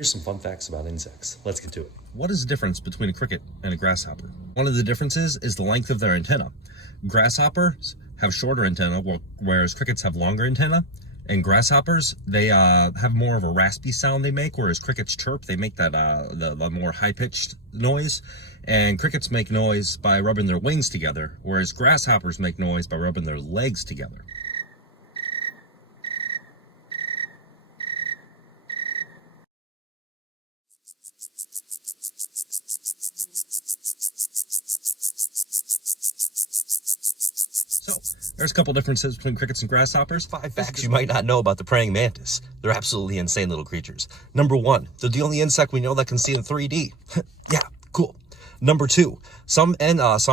Here's some fun facts about insects. Let's get to it. What is the difference between a cricket and a grasshopper? One of the differences is the length of their antenna. Grasshoppers have shorter antenna, whereas crickets have longer antenna. And grasshoppers, they have more of a raspy sound they make, whereas crickets chirp. They make that the more high-pitched noise. And crickets make noise by rubbing their wings together, whereas grasshoppers make noise by rubbing their legs together. So, there's a couple differences between crickets and grasshoppers. 5 facts you might not know about the praying mantis. They're absolutely insane little creatures. Number 1, they're the only insect we know that can see in 3D. Yeah, cool. Number 2, some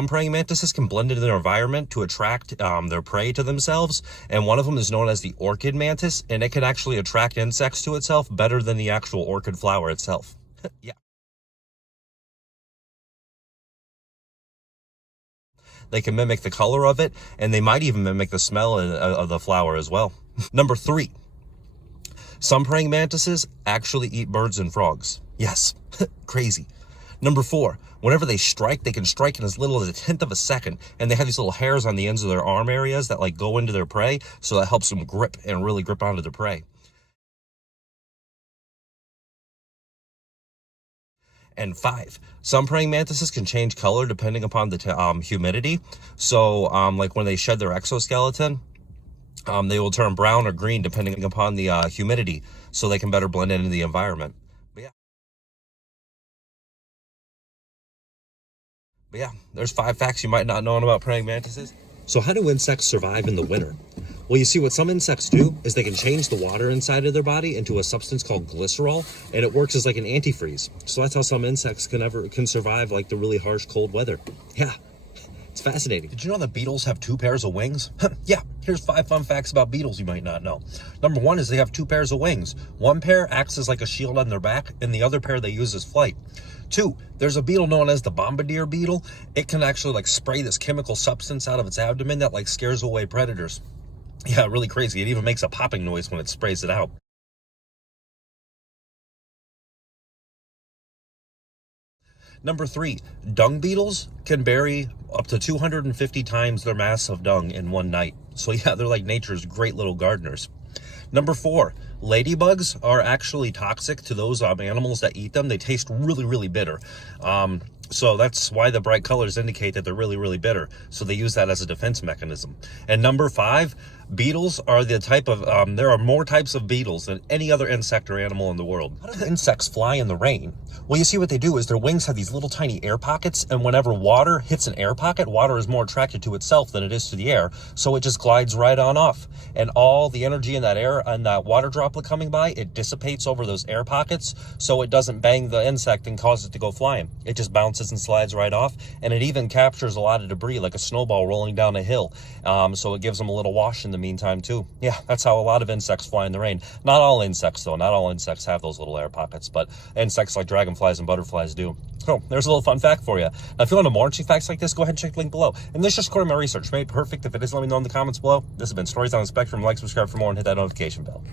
praying mantises can blend into their environment to attract their prey to themselves, and one of them is known as the orchid mantis, and it can actually attract insects to itself better than the actual orchid flower itself. Yeah. They can mimic the color of it, and they might even mimic the smell of the flower as well. Number 3, some praying mantises actually eat birds and frogs. Yes, crazy. Number 4, whenever they strike, they can strike in as little as 1/10 of a second, and they have these little hairs on the ends of their arm areas that like go into their prey, so that helps them grip and really grip onto their prey. And 5, some praying mantises can change color depending upon the humidity. So like when they shed their exoskeleton, they will turn brown or green depending upon the humidity, so they can better blend into the environment. But yeah, there's 5 facts you might not know about praying mantises. So how do insects survive in the winter? Well, you see, what some insects do is they can change the water inside of their body into a substance called glycerol, and it works as like an antifreeze. So that's how some insects can survive like the really harsh cold weather. Yeah, it's fascinating. Did you know that beetles have 2 pairs of wings? Yeah, here's 5 fun facts about beetles you might not know. Number 1 is they have 2 pairs of wings. One pair acts as like a shield on their back, and the other pair they use as flight. 2, there's a beetle known as the bombardier beetle. It can actually like spray this chemical substance out of its abdomen that like scares away predators. Yeah, really crazy. It even makes a popping noise when it sprays it out. Number 3, dung beetles can bury up to 250 times their mass of dung in one night. So yeah, they're like nature's great little gardeners. Number 4, ladybugs are actually toxic to those animals that eat them. They taste really, really bitter. So that's why the bright colors indicate that they're really, really bitter. So they use that as a defense mechanism. And number 5, beetles are the type of, there are more types of beetles than any other insect or animal in the world. How do insects fly in the rain? Well, you see what they do is their wings have these little tiny air pockets, and whenever water hits an air pocket, water is more attracted to itself than it is to the air, so it just glides right on off. And all the energy in that air and that water droplet coming by, it dissipates over those air pockets, so it doesn't bang the insect and cause it to go flying. It just bounces and slides right off, and it even captures a lot of debris like a snowball rolling down a hill, so it gives them a little wash in the meantime too. Yeah, that's how a lot of insects fly in the rain. Not all insects though, not all insects have those little air pockets, but insects like dragonflies and butterflies do. So there's a little fun fact for you. Now, if you want to know more interesting facts like this, go ahead and check the link below. And this is just according to my research. Made perfect. If it is, let me know in the comments below. This has been Stories on the Spectrum. Like, subscribe for more, and hit that notification bell.